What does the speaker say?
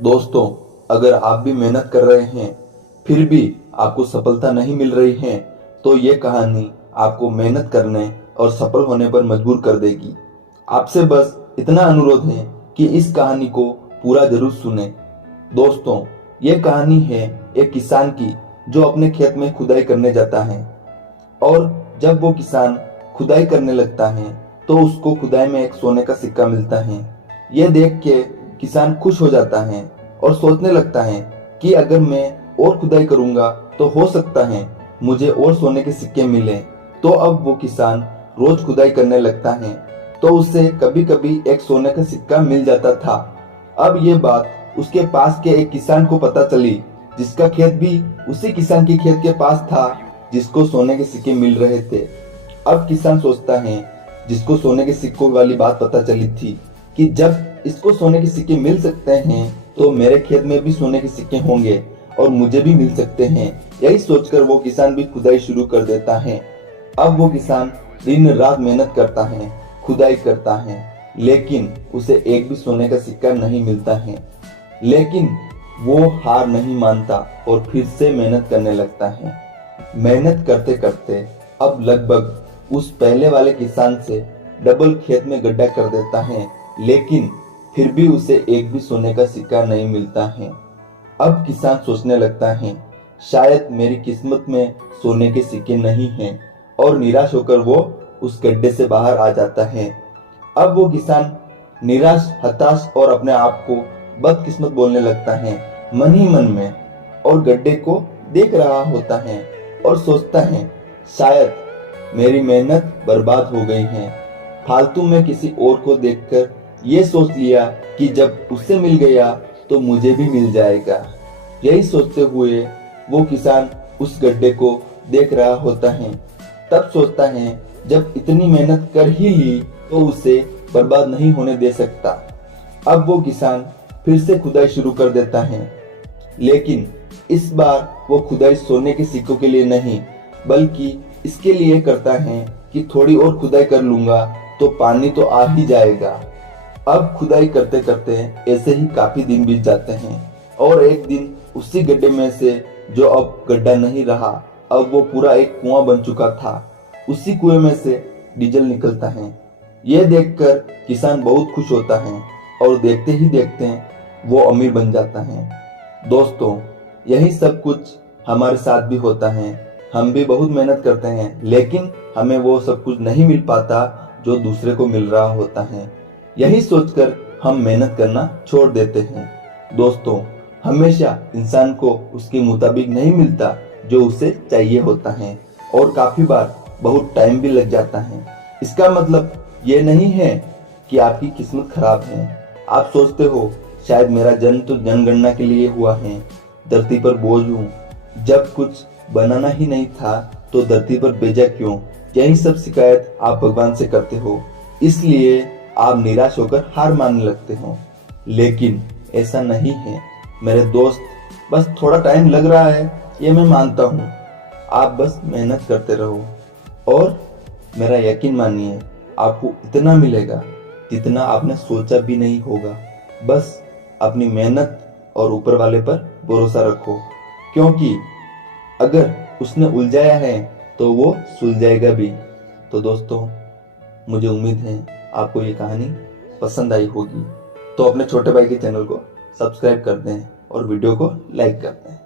दोस्तों, अगर आप भी मेहनत कर रहे हैं फिर भी आपको सफलता नहीं मिल रही है तो ये कहानी आपको मेहनत करने और सफल होने पर मजबूर कर देगी। आपसे बस इतना अनुरोध है कि इस कहानी को पूरा जरूर सुने। दोस्तों, ये कहानी है एक किसान की जो अपने खेत में खुदाई करने जाता है और जब वो किसान खुदाई करने लगता है तो उसको खुदाई में एक सोने का सिक्का मिलता है। यह देख के किसान खुश हो जाता है और सोचने लगता है कि अगर मैं और खुदाई करूंगा तो हो सकता है मुझे और सोने के सिक्के मिले। तो अब वो किसान रोज खुदाई करने लगता है तो उसे कभी कभी एक सोने का सिक्का मिल जाता था। अब ये बात उसके पास के एक किसान को पता चली जिसका खेत भी उसी किसान के खेत के पास था जिसको सोने के सिक्के मिल रहे थे। अब किसान सोचता है जिसको सोने के सिक्कों वाली बात पता चली थी कि जब इसको सोने के सिक्के मिल सकते हैं तो मेरे खेत में भी सोने के सिक्के होंगे और मुझे भी मिल सकते हैं। यही सोचकर वो किसान भी खुदाई शुरू कर देता है। अब वो किसान दिन रात मेहनत करता है, खुदाई करता है, लेकिन उसे एक भी सोने का सिक्का नहीं मिलता है। लेकिन वो हार नहीं मानता और फिर से मेहनत करने लगता है। मेहनत करते करते अब लगभग उस पहले वाले किसान से डबल खेत में गड्ढा कर देता है, लेकिन फिर भी उसे एक भी सोने का सिक्का नहीं मिलता है। अब किसान सोचने लगता है शायद मेरी किस्मत में सोने के सिक्के नहीं हैं और निराश होकर वो उस गड्ढे से बाहर आ जाता है। अब वो किसान निराश, हताश और अपने आप को बदकिस्मत बोलने लगता है मन ही मन में और गड्ढे को देख रहा होता है और सोचता है शायद मेरी मेहनत बर्बाद हो गई है। फालतू में किसी और को देखकर ये सोच लिया कि जब उससे मिल गया तो मुझे भी मिल जाएगा। यही सोचते हुए वो किसान उस गड्ढे को देख रहा होता है। तब सोचता है जब इतनी मेहनत कर ही ली तो उसे बर्बाद नहीं होने दे सकता। अब वो किसान फिर से खुदाई शुरू कर देता है, लेकिन इस बार वो खुदाई सोने के सिक्कों के लिए नहीं बल्कि इसके लिए करता है कि थोड़ी और खुदाई कर लूंगा तो पानी तो आ ही जाएगा। अब खुदाई करते करते ऐसे ही काफी दिन बीत जाते हैं और एक दिन उसी गड्ढे में से जो अब गड्ढा नहीं रहा, अब वो पूरा एक कुआं बन चुका था। उसी कुएं में से डीजल निकलता है। यह देखकर किसान बहुत खुश होता है और देखते ही देखते वो अमीर बन जाता है। दोस्तों, यही सब कुछ हमारे साथ भी होता है। हम भी बहुत मेहनत करते हैं लेकिन हमें वो सब कुछ नहीं मिल पाता जो दूसरे को मिल रहा होता है। यही सोचकर हम मेहनत करना छोड़ देते हैं। दोस्तों, हमेशा इंसान को उसके मुताबिक नहीं मिलता जो उसे चाहिए होता है और काफी बार बहुत टाइम भी लग जाता है। इसका मतलब ये नहीं है कि आपकी किस्मत खराब है। आप सोचते हो शायद मेरा जन्म तो जनगणना के लिए हुआ है, धरती पर बोझ हूँ, जब कुछ बनाना ही नहीं था तो धरती पर भेजा क्यों। यही सब शिकायत आप भगवान से करते हो, इसलिए आप निराश होकर हार मानने लगते हो। लेकिन ऐसा नहीं है मेरे दोस्त, बस थोड़ा टाइम लग रहा है ये मैं मानता हूँ। आप बस मेहनत करते रहो और मेरा यकीन मानिए आपको इतना मिलेगा जितना आपने सोचा भी नहीं होगा। बस अपनी मेहनत और ऊपर वाले पर भरोसा रखो, क्योंकि अगर उसने उलझाया है तो वो सुलझाएगा भी। तो दोस्तों, मुझे उम्मीद है आपको ये कहानी पसंद आई होगी। तो अपने छोटे भाई के चैनल को सब्सक्राइब कर दें और वीडियो को लाइक कर दें।